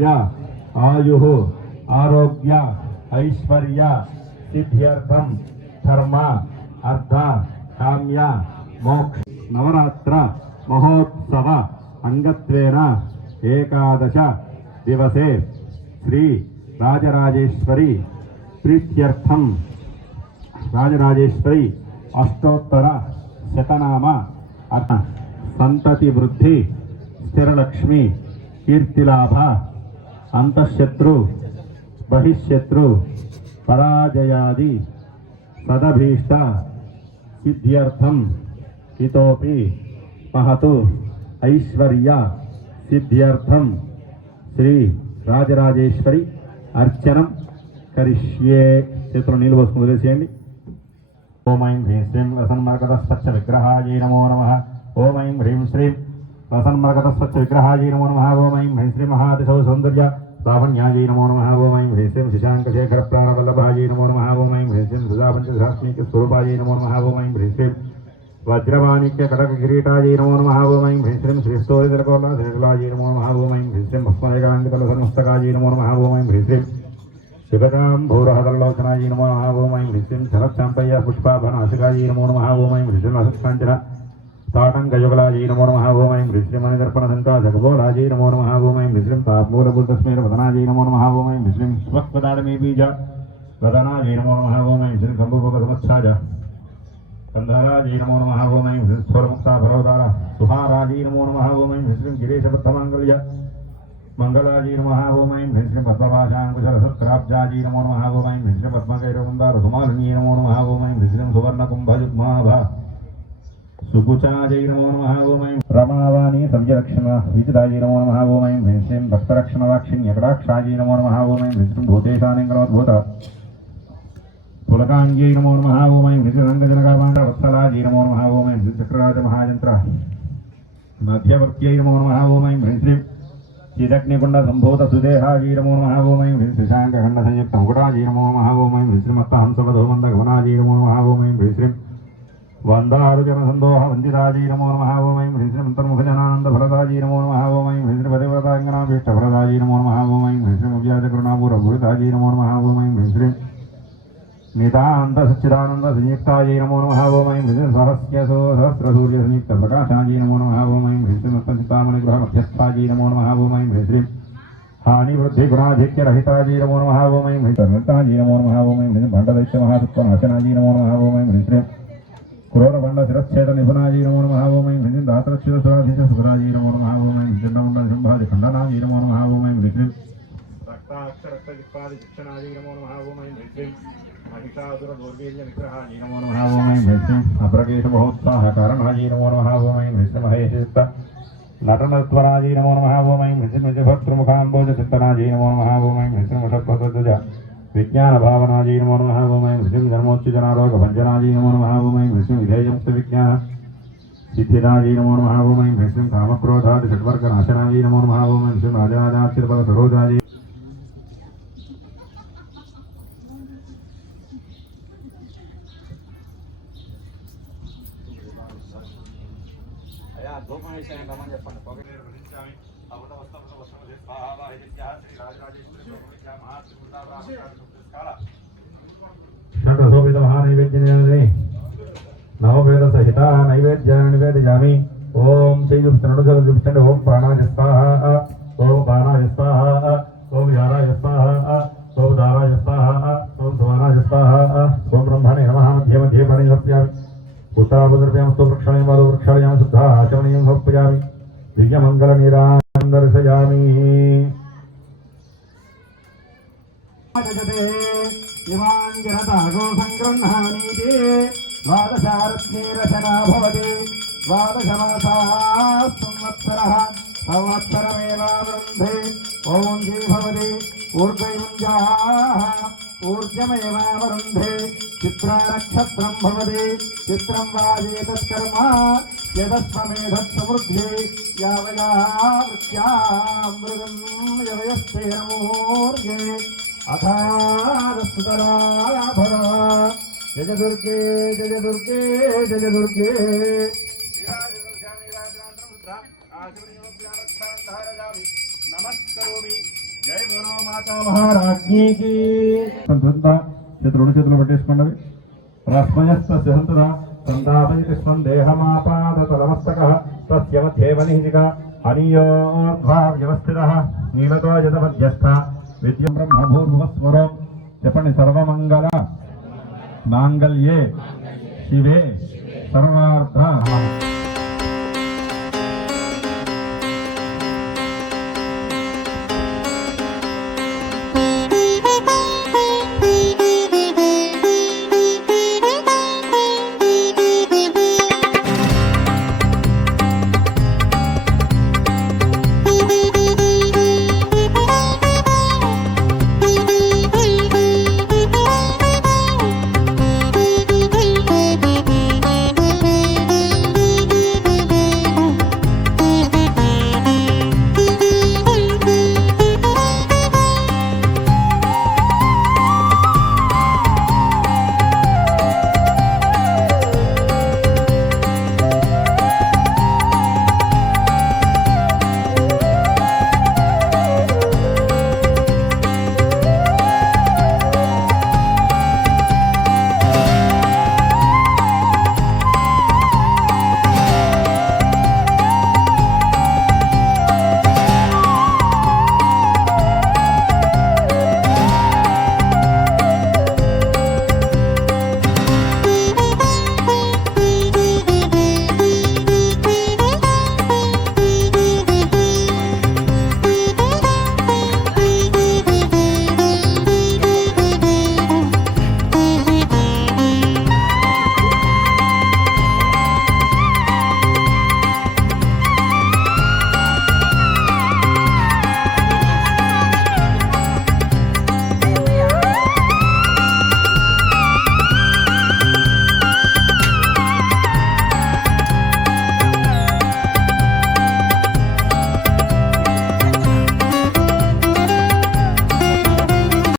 దీర్ఘాయ ఆయుః ఆరోగ్య ఐశ్వర్య సిద్ధ్యర్థం ధర్మ అర్థ కామ్య మోక్ష నవరాత్ర మహోత్సవ అంగత్వేన ఏకాదశ దివసే శ్రీ రాజరాజేశ్వరి ప్రీత్యర్థం రాజరాజేశ్వరి అష్టోత్తర శతనామ అర్థ సంతతి వృద్ధి స్థిరలక్ష్మి కీర్తిలాభ అంతఃశత్రు బహిష్శత్రు పరాజయాది సదభీష్ట సిద్ధ్యర్థం ఇతోపి మహతు ఐశ్వర్య సిద్ధ్యర్థం శ్రీ రాజరాజేశ్వరి అర్చనం కరిష్యే. చేతులు నీళ్ళు పోసుకుని వదిలేసేయండి. ఓం ఐం హ్రీం శ్రీం రసన్మర్కటస్పచ్చ విగ్రహాయ నమో నమః. ఓం ఐం హ్రీం శ్రీం రసన్మర్కటస్పచ్చ విగ్రహాయ నమో నమః. ఓం ఐం హ్రీం శ్రీం మహాతిశౌ సౌందర్య లావణ్యాయ నమో నమః. ఓం ఐం హ్రీం శ్రీం శశాంకశేఖర ప్రాణవల్లభాయ నమో నమః. ఓం ఐం హ్రీం శ్రీం సుధాపంచసహస్మిక స్వరూపాయ నమో నమః. ఓం ఐం హ్రీం శ్రీం వజ్రమాణిక్య కటక కిరీటాయ నమో నమః. ఓం ఐం హ్రీం శ్రీం శ్రీస్తోరిదరకోల శ్రీకలాయ నమో నమః. ఓం ఐం హ్రీం శ్రీం భస్మయకాంతికల సన్మస్తకాయ నమో నమః. ఓం ఐం హ్రీం శ్రీం శివకాం భూరహదల్లోచనాయ నమో నమః. ఓం ఐం హ్రీం శ్రీం శరత్చాంపయ్య పుష్పాభనాశికాయ నమో నమః. ఓం ఐం హ్రీం శ్రీం అసత్కాంచన తాటంకయుగలాయ నమో నమః. ఓం ఐం హ్రీం శ్రీం మణిదర్పణ సంకాశకబోలాయ నమో నమః. ఓం ఐం హ్రీం శ్రీం తాత్మూలబుద్ధస్మేర వదనాయ నమో నమః. ఓం ఐం హ్రీం శ్రీం స్వక్వదాడమే బీజ వదనాయ నమో నమః. ఓం ఐం శ్రీం కంబుభగసమచ్ఛాజ కంధరాజీ నమో నమః. ఓం ఐం హ్రీం స్వరముక్తా భరవదార సుహారాజీ నమో నమః. ఓం ఐం హ్రీం గిరీశబద్ధమాంగళ్య మంగళాజీ నమః. ఓం ఐం హ్రీం శ్రీం పద్మపాశాంకుశరసత్రాబ్జాజీ నమో నమః. ఓం ఐం హ్రీం శ్రీం పద్మకైరవందార సుమాలినీ నమో నమః. ఓం ఐం హ్రీం శ్రీం సువర్ణకుంభయుగ్మాభ సుకుచాజై నమో నమః. ఓం ఐం రమావాణి సవ్యరక్షణ విజితాజీ నమో నమః. ఓం ఐం హ్రీం శ్రీం భక్తరక్షణవాక్షిణ్యకటాక్షాజీ నమో నమః. ఓం ఐం హ్రీం శ్రీం భూతేశానింగళోద్భూత పులకాంగ్యై నమో నమః. ఓం ఐం హ్రీం రంగజనకామాండవత్సలాజీ నమో నమః. ఓం ఐం హ్రీం చక్రరాజ మహాయంత్ర మధ్యవర్త్యై నమో నమః. ఓం ఐం హ్రీం శ్రీం చిదగ్నికుండ సంభూత సుదేహాజీ నమో నమః. ఓం ఐం హ్రీం శశాంకఖండ సంయుక్త ముకుటాజీ నమో నమః. ఓం ఐం హ్రీం శ్రీం మత్తహంసవధూమంద గమనాజీ నమో నమః. ఓం ఐం హ్రీం శ్రీం వందారుజన సందోహ వందితాజీ నమో నమః. ఓం ఐం హ్రీం శ్రీం అంతర్ముఖజనానంద ఫలదాజీ నమో నమః. ఓం ఐం హ్రీం శ్రీం పతివ్రతాంగనాభీష్ట ఫలదాజీ నమో నమః. ఓం ఐం హ్రీం శ్రీం అవ్యాజకరుణాపూరభూతాజీ నమో నమః. ఓం ఐం హ్రీం శ్రీం నితాంత సచ్చిదానంద సంయుక్తాజీ నమో నమః. ఓం ఐం హ్రీం శ్రీం సహస్ర సూర్య సంయుక్త ప్రకాశాజీ నమో నమః. ఓం ఐం హ్రీం శ్రీం సత్తామణి గృహ మధ్యస్థాజీ నమో నమః. ఓం ఐం హ్రీం శ్రీం హాని వృద్ధి గుణాధిక్య రహితాజీ నమో నమః. ఓం ఐం హ్రీం శ్రీం నమో నమః. ఓం ఐం హ్రీం భండదైత్య మహాసత్వనాశనాజీ నమో నమః. ఓం ఐం హ్రీం శ్రీం క్రోరబండ శిరచ్ఛేద నిపుణాజీ నమో నమః. ఓం ఐం హ్రీం దాతరచ్యుతసురాధీశ సుఖరాజీ నమో నమః. ఓం ఐం దండముండ శంభాది ఖండనాజీ నమో నమః. ఓం ఐం హ్రీం శ్రీం రక్తాక్షరక్తజిత్పాది శిక్షణాజీ నమో నమః. ఓం ఐం హ్రీం శ్రీం మహిషాసుర దౌర్బీల్య విగ్రహాజీ నమో నమః. ఓం ఐం హ్రీం శ్రీం అప్రకేశ మహోత్సాహ కారణాజీ నమో నమః. ఓం ఐం హ్రీం శ్రీం మహేషిత నటనత్వరాజీ నమో నమః. ఓం ఐం హ్రీం శ్రీం నిజభద్రముఖాంబోజ చింతనాజీ నమో నమః. ఓం ఐం హ్రీం శ్రీం వషత్వధ్వజ విజ్ఞాన భావనాజీ నమో నమః. ఓం ఐం హ్రీం జన్మోచ్యుజనారోగ భంజనాజీ నమో నమః. ఓం ఐం హ్రీం విధేయముక్త విజ్ఞాన సిద్ధిదాజీ నమో నమః. ఓం ఐం హ్రీం కామక్రోధాది షడ్వర్గ నాశనాజీ నమో నమః. ఓం ఐం హ్రీం రాజరాజార్చితబల సరోజాజీ షడ్రసోపిత మహానైవేద్యాన్ని నవవేద సహిత నైవేద్యాన్ని నివేదయామి. ఓం చూపించండి. ఓం ప్రాణాయ స్వాహ. ఓం బాణాయ స్వాహ. ఓం యారాయ స్వాహ. ఓం దారాయ స్వాహ. ఓం సమానాయ స్వాహ. ఓం బ్రహ్మణే నమః. మధ్య మధ్య పాణి సమర్పయామి. ఉత్తాపద్రవ్యాం స్తోత్రక్షణీయం వాదో వృక్షాళయాం శుద్ధ ఆచమనీయం సమర్పయామి. దివ్యమంగళ నీరాం దర్శయామి. సంగృహాణీతి ద్వాదశారత్నీరచనా భవతి. ద్వాదశమాసాः సంవత్సరः సంవత్సరమేవావృంధే. ఓం జీ భవతి ఊర్ధ్వయుంజాः ఊర్జమేవావరుంధే. చిత్రానక్షత్రం భవతి. చిత్రం వాజేతత్కర్మ యదస్వమేధత్సమృద్ధి యావయావృత్యాం మృగం యవయస్తేనమూర్గే అథారస్తుతరాభర. జయ దుర్గే జయ దుర్గే జయ దుర్గే. నమస్కరోమి జై బోలో మాతా మహారాజ్ఞీ కీ. సంతంతా చేతులు చేతులు పట్టేసుకున్నవి. రస్మయస్త సంతుర సందాపయతి స్వందేహమాపాదతలమస్తక తస్య మధ్యే వనిహిజిక అనీయోర్ధ్వా వ్యవస్థితః నీలతో యత మధ్యస్థ విద్యం బ్రహ్మభూర్భువస్వరం. చెప్పండి. సర్వమంగళ మాంగళ్యే శివే సర్వార్థ